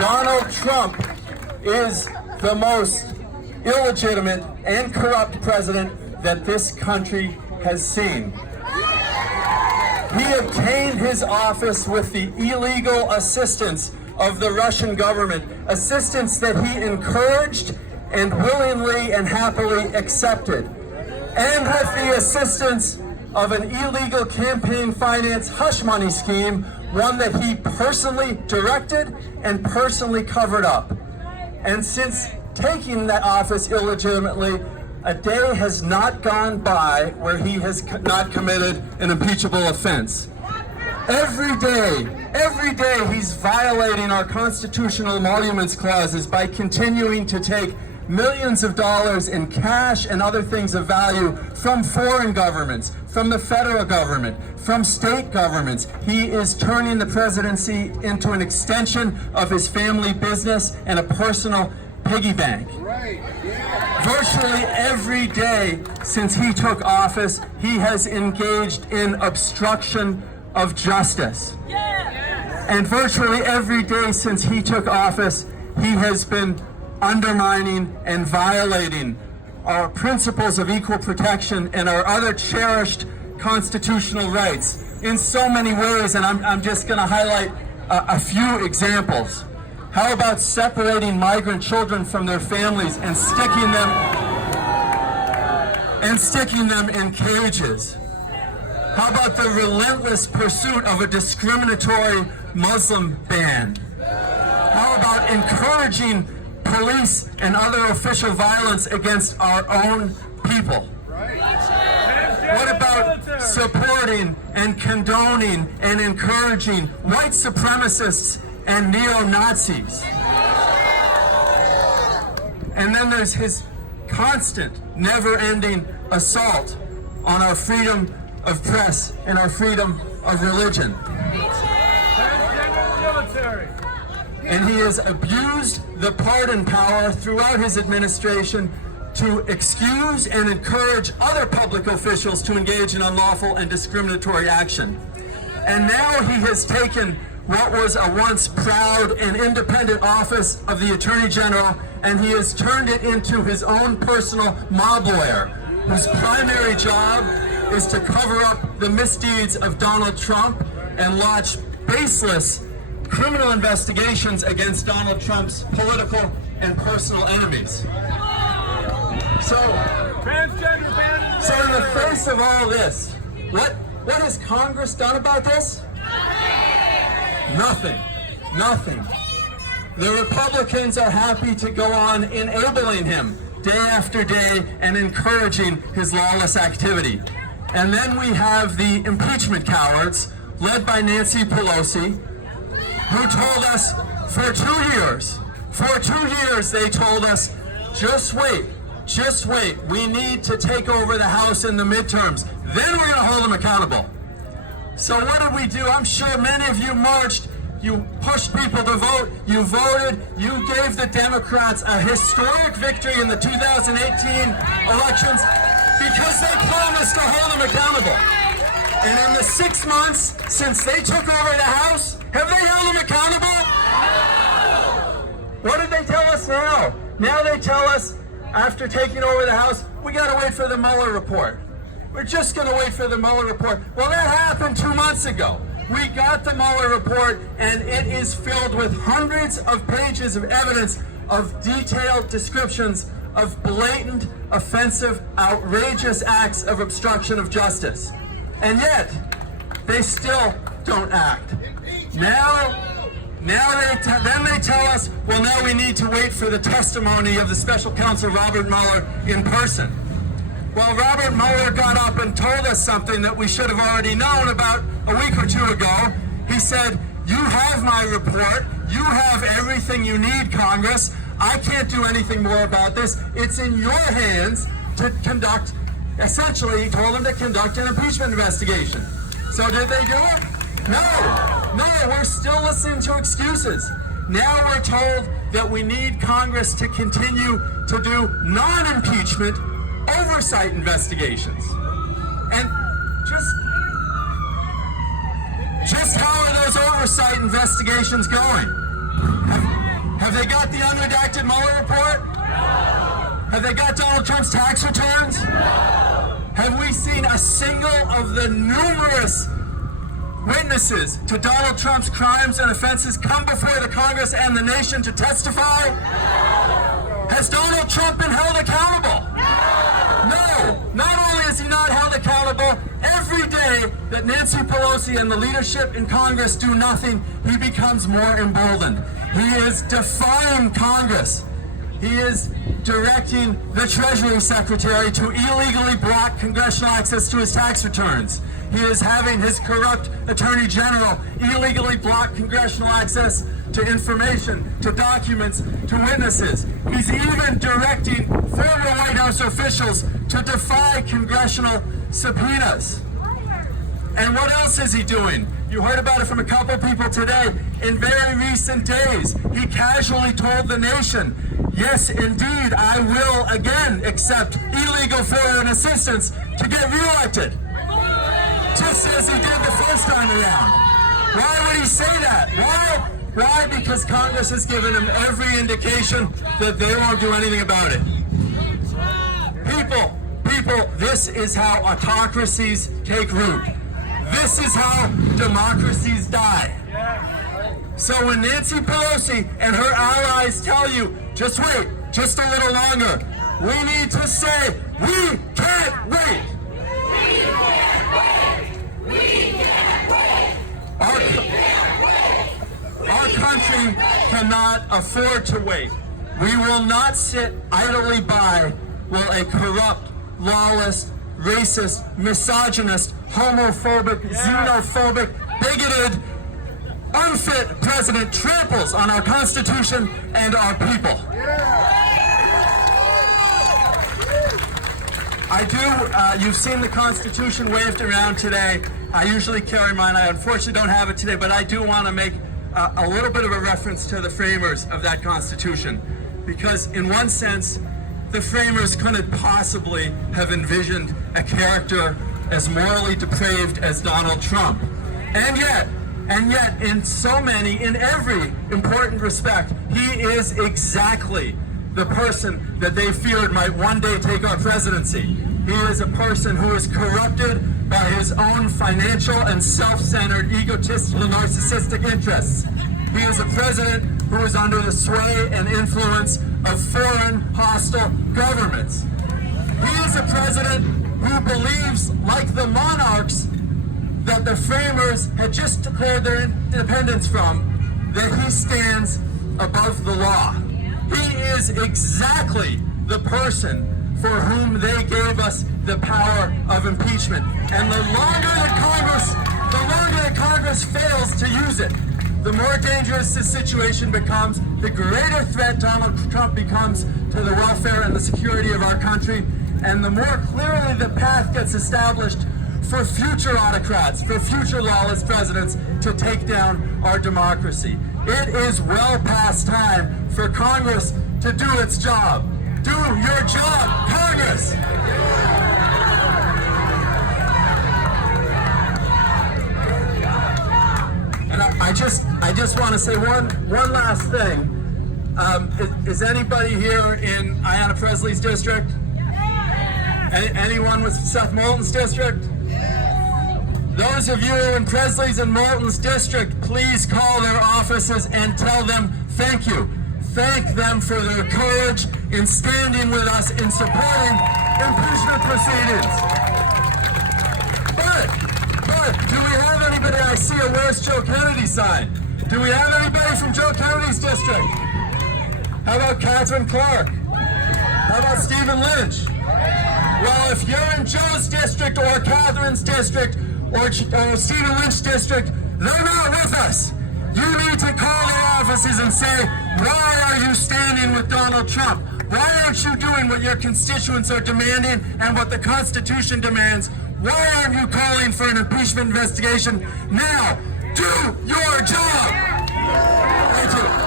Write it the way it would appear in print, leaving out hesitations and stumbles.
Donald Trump is the most illegitimate and corrupt president that this country has seen. He obtained his office with the illegal assistance of the Russian government, assistance that he encouraged and willingly and happily accepted, and with the assistance of an illegal campaign finance hush money scheme, one that he personally directed and personally covered up. And since taking that office illegitimately, a day has not gone by where he has not committed an impeachable offense. Every day he's violating our constitutional emoluments clauses by continuing to take millions of dollars in cash and other things of value from foreign governments, from the federal government, from state governments. He is turning the presidency into an extension of his family business and a personal piggy bank. Right. Yeah. Virtually every day since he took office, he has engaged in obstruction of justice. Yeah. And virtually every day since he took office, he has been undermining and violating our principles of equal protection and our other cherished constitutional rights in so many ways, and I'm just going to highlight a few examples. How about separating migrant children from their families and sticking them in cages? How about the relentless pursuit of a discriminatory Muslim ban? How about encouraging police and other official violence against our own people? What about supporting and condoning and encouraging white supremacists and neo-Nazis? And then there's his constant, never-ending assault on our freedom of press and our freedom of religion. And he has abused the pardon power throughout his administration to excuse and encourage other public officials to engage in unlawful and discriminatory action. And now he has taken what was a once proud and independent office of the Attorney General, and he has turned it into his own personal mob lawyer, whose primary job is to cover up the misdeeds of Donald Trump and launch baseless criminal investigations against Donald Trump's political and personal enemies. So in the face of all this, what has Congress done about this? Nothing. The Republicans are happy to go on enabling him day after day and encouraging his lawless activity. And then we have the impeachment cowards, led by Nancy Pelosi, who told us for 2 years they told us, just wait, we need to take over the House in the midterms, then we're going to hold them accountable. So what did we do? I'm sure many of you marched, you pushed people to vote, you voted, you gave the Democrats a historic victory in the 2018 elections because they promised to hold them accountable. And in the 6 months since they took over the House, have they held them accountable? What did they tell us now? Now they tell us, after taking over the House, we got to wait for the Mueller report. We're just going to wait for the Mueller report. Well, that happened 2 months ago. We got the Mueller report, and it is filled with hundreds of pages of evidence of detailed descriptions of blatant, offensive, outrageous acts of obstruction of justice. And yet, they still don't act. Then they tell us, well, now we need to wait for the testimony of the special counsel Robert Mueller in person. Well, Robert Mueller got up and told us something that we should have already known about a week or two ago. He said, you have my report. You have everything you need, Congress. I can't do anything more about this. It's in your hands to conduct, essentially, he told them to conduct an impeachment investigation. So did they do it? No, we're still listening to excuses. Now we're told that we need Congress to continue to do non-impeachment oversight investigations. And just how are those oversight investigations going? the unredacted Mueller report? Have they got Donald Trump's tax returns? Have we seen a single of the numerous witnesses to Donald Trump's crimes and offenses come before the Congress and the nation to testify? Has Donald Trump been held accountable? No. Not only is he not held accountable, every day that Nancy Pelosi and the leadership in Congress do nothing, he becomes more emboldened. He is defying Congress. He is directing the Treasury Secretary to illegally block congressional access to his tax returns. He is having his corrupt Attorney General illegally block congressional access to information, to documents, to witnesses. He's even directing former White House officials to defy congressional subpoenas. And what else is he doing? You heard about it from a couple people today. In very recent days, he casually told the nation, yes, indeed, I will again accept illegal foreign assistance to get reelected. Just as he did the first time around. Why would he say that? Why? Because Congress has given him every indication that they won't do anything about it. People, this is how autocracies take root. This is how democracies die. So when Nancy Pelosi and her allies tell you, just wait, just a little longer, we need to say, we can't wait. We can't wait. We can't wait. Our country cannot afford to wait. We will not sit idly by while a corrupt, lawless, racist, misogynist, homophobic, xenophobic, bigoted, unfit president tramples on our Constitution and our people. You've seen the Constitution waved around today. I usually carry mine. I unfortunately don't have it today, but I do want to make a little bit of a reference to the framers of that Constitution. Because in one sense, the framers couldn't possibly have envisioned a character as morally depraved as Donald Trump. And yet, in every important respect, he is exactly the person that they feared might one day take our presidency. He is a person who is corrupted by his own financial and self-centered, egotistical, narcissistic interests. He is a president who is under the sway and influence of foreign hostile governments. He is a president who believes, like the monarchs that the framers had just declared their independence from, that he stands above the law. He is exactly the person for whom they gave us the power of impeachment. And the longer that Congress fails to use it, the more dangerous the situation becomes, the greater threat Donald Trump becomes to the welfare and the security of our country, and the more clearly the path gets established for future autocrats, for future lawless presidents to take down our democracy. It is well past time for Congress to do its job. Do your job, Congress! And I just want to say one last thing. Is anybody here in Ayanna Presley's district? Anyone with Seth Moulton's district? Those of you in Presley's and Moulton's district, please call their offices and tell them thank you. Thank them for their courage in standing with us in supporting impeachment proceedings. But do we have anybody? I see a Where's Joe Kennedy sign. Do we have anybody from Joe Kennedy's district? How about Catherine Clark? How about Stephen Lynch? Well, if you're in Joe's district or Catherine's district or Stephen Lynch's district, they're not with us. You need to call their offices and say, why are you standing with Donald Trump? Why aren't you doing what your constituents are demanding and what the Constitution demands? Why aren't you calling for an impeachment investigation now? Do your job! Thank you.